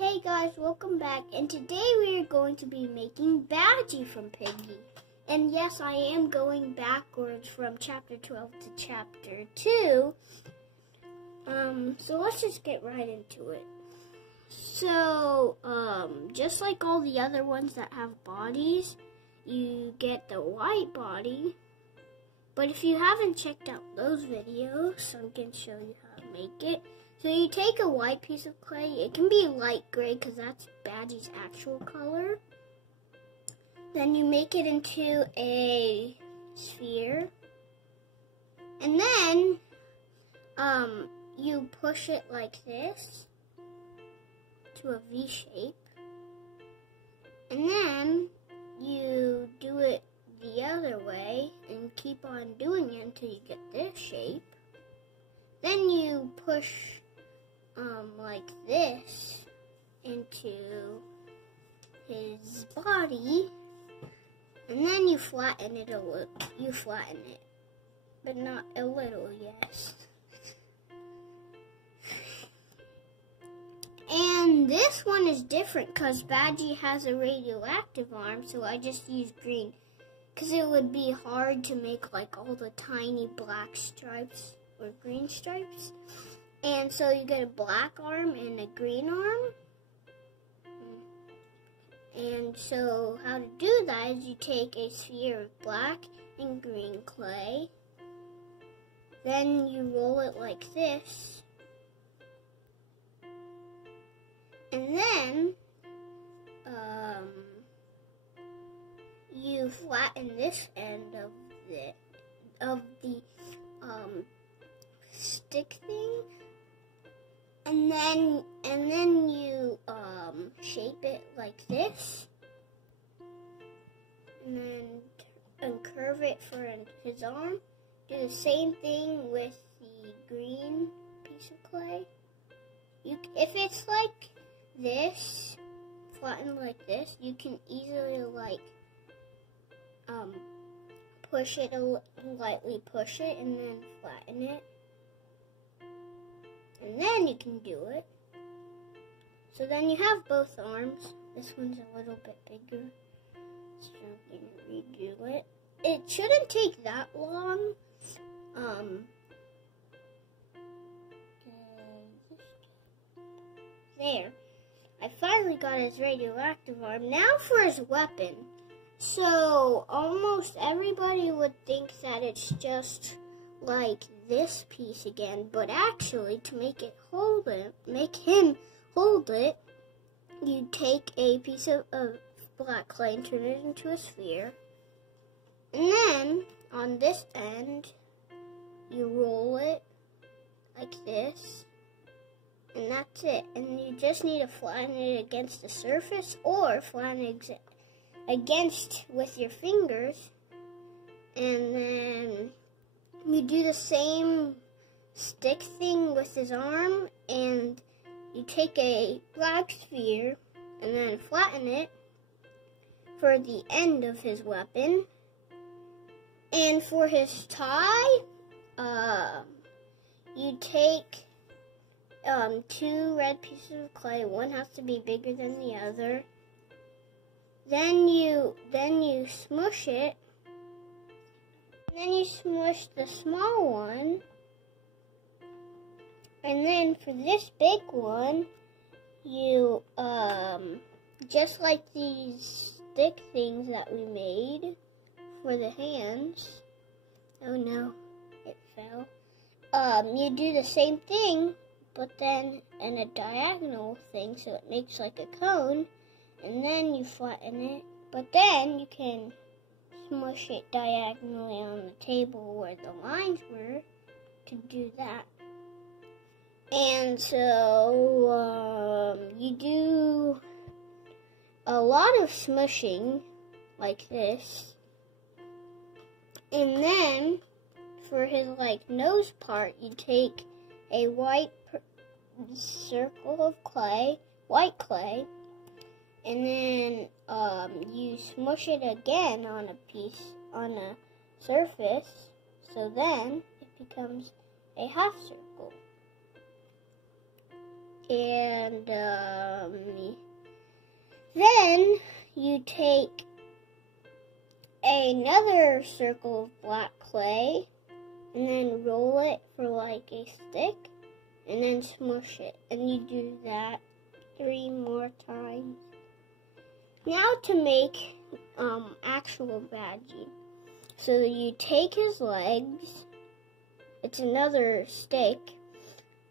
Hey guys, welcome back, and today we are going to be making Badgy from Piggy. And yes, I am going backwards from chapter 12 to chapter 2. So let's just get right into it. So, just like all the other ones that have bodies, you get the white body. But if you haven't checked out those videos, I'm going to show you how to make it. So you take a white piece of clay. It can be light gray because that's Badgy's actual color. Then you make it into a sphere. And then you push it like this to a V shape. And then you do it the other way and keep on doing it until you get this shape. Then you push like this into his body, and then you flatten it a little. You flatten it, but not a little, yes. And this one is different because Badgy has a radioactive arm, so I just use green because it would be hard to make like all the tiny black stripes or green stripes. And so you get a black arm and a green arm. And so how to do that is you take a sphere of black and green clay. Then you roll it like this. And then you flatten this end of the stick thing. And then you shape it like this, and then curve it for his arm. Do the same thing with the green piece of clay. If it's like this, flattened like this, you can easily like push it lightly, push it, and then flatten it. And then you can do it. So then you have both arms. This one's a little bit bigger. So I'm going to redo it. It shouldn't take that long. There. I finally got his radioactive arm. Now for his weapon. So almost everybody would think that it's just like this piece again, but actually to make him hold it, you take a piece of black clay and turn it into a sphere. And then on this end, you roll it like this, and that's it. And you just need to flatten it against the surface or flatten it against with your fingers, and then you do the same stick thing with his arm, and you take a black sphere and then flatten it for the end of his weapon. And for his tie, you take 2 red pieces of clay. One has to be bigger than the other. Then you smush it. Then you smush the small one, and then for this big one, you, just like these stick things that we made for the hands, oh no, it fell, you do the same thing, but then in a diagonal thing, so it makes like a cone, and then you flatten it, but then you can smush it diagonally on the table where the lines were to do that. And so you do a lot of smushing like this. And then for his like nose part, you take a white circle of clay, white clay, and then you smush it again on a surface, so then it becomes a half circle. And And then you take another circle of black clay and then roll it for like a stick and then smush it. And you do that 3 more times. Now to make actual Badgy. So you take his legs, it's another stick,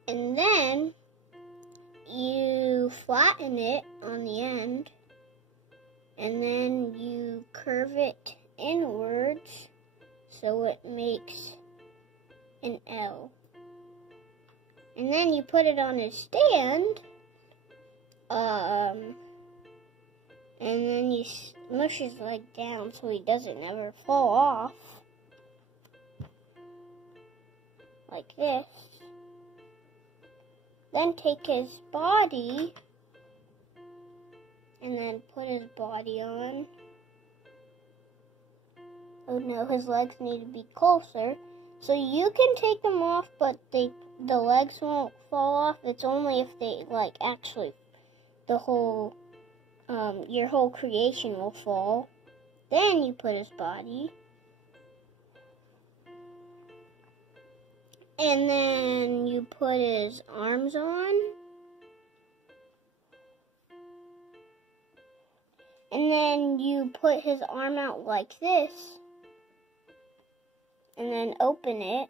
and then you flatten it on the end, and then you curve it inwards so it makes an L. And then you put it on his stand, and then you smush his leg down so he doesn't ever fall off. Like this. Then take his body and then put his body on. Oh no, his legs need to be closer. So you can take them off, but the legs won't fall off. It's only if they actually the whole your whole creation will fall. Then you put his body. And then you put his arms on. And then you put his arm out like this. And then open it.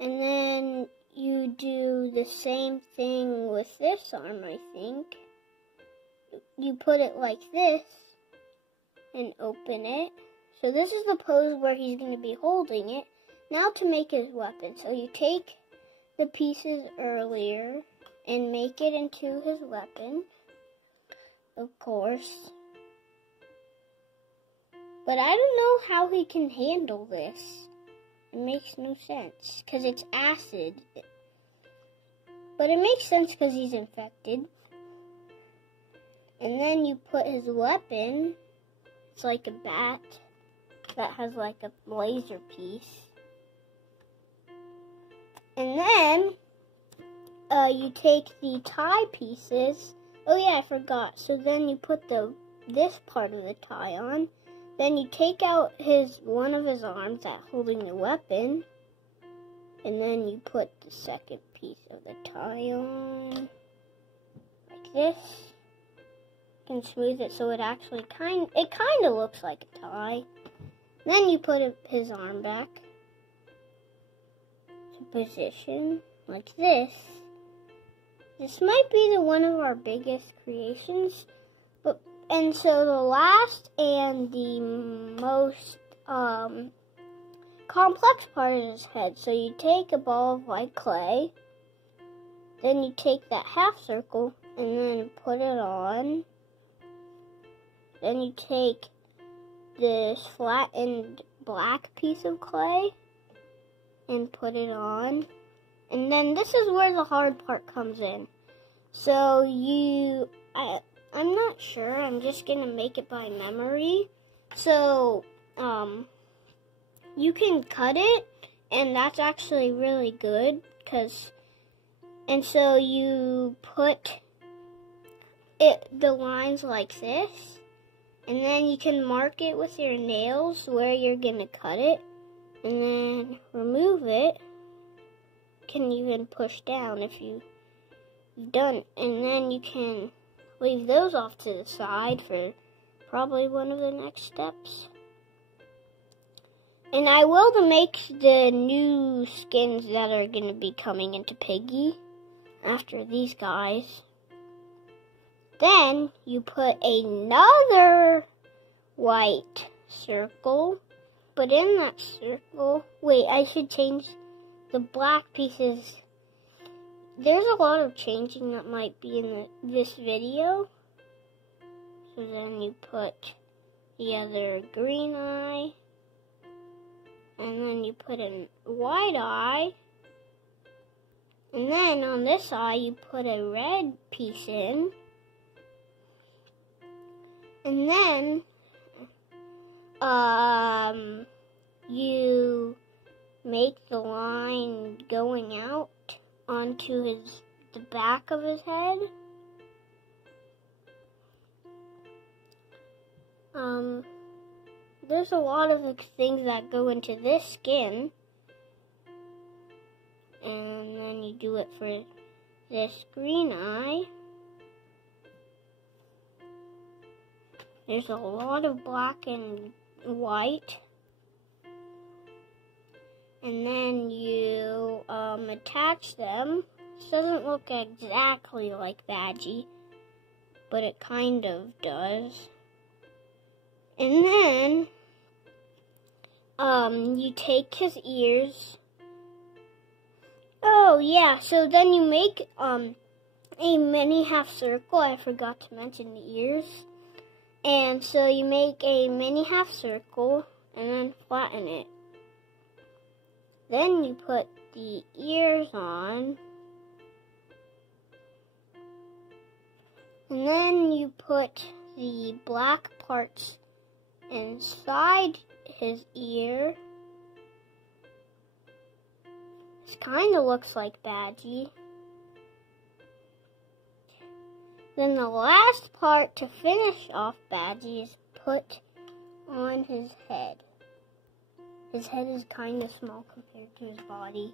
And then you do the same thing with this arm, I think. You put it like this and open it. So this is the pose where he's going to be holding it. Now to make his weapon. So you take the pieces earlier and make it into his weapon, of course. But I don't know how he can handle this. It makes no sense because it's acid. But it makes sense because he's infected. And then you put his weapon. It's like a bat that has like a laser piece. And then you take the tie pieces. Oh yeah, I forgot. So then you put this part of the tie on. Then you take out one of his arms that's holding the weapon. And then you put the second piece of the tie on. Like this. You can smooth it so it actually kind of looks like a tie. Then you put his arm back to position like this. This might be one of our biggest creations, and so the last and the most complex part is his head. So you take a ball of white clay, then you take that half circle and then put it on. Then you take this flattened black piece of clay and put it on. And then this is where the hard part comes in. So I'm not sure. I'm just going to make it by memory. So, you can cut it, and that's actually really good. And so you put the lines like this. And then you can mark it with your nails where you're going to cut it. And then remove it. You can even push down if you've done. And then you can leave those off to the side for probably one of the next steps. And I will make the new skins that are going to be coming into Piggy after these guys. Then you put another white circle, but in that circle, wait, I should change the black pieces. There's a lot of changing that might be in this video. So then you put the other green eye, and then you put a white eye, and then on this eye you put a red piece in. And then, you make the line going out onto the back of his head. There's a lot of things that go into this skin. And then you do it for this green eye. There's a lot of black and white. And then you attach them. This doesn't look exactly like Badgy, but it kind of does. And then you take his ears. Oh yeah, so then you make a mini half circle. I forgot to mention the ears. And so you make a mini half circle and then flatten it. Then you put the ears on. And then you put the black parts inside his ear. This kind of looks like Badgy. Then the last part to finish off Badgy is put on his head. His head is kind of small compared to his body.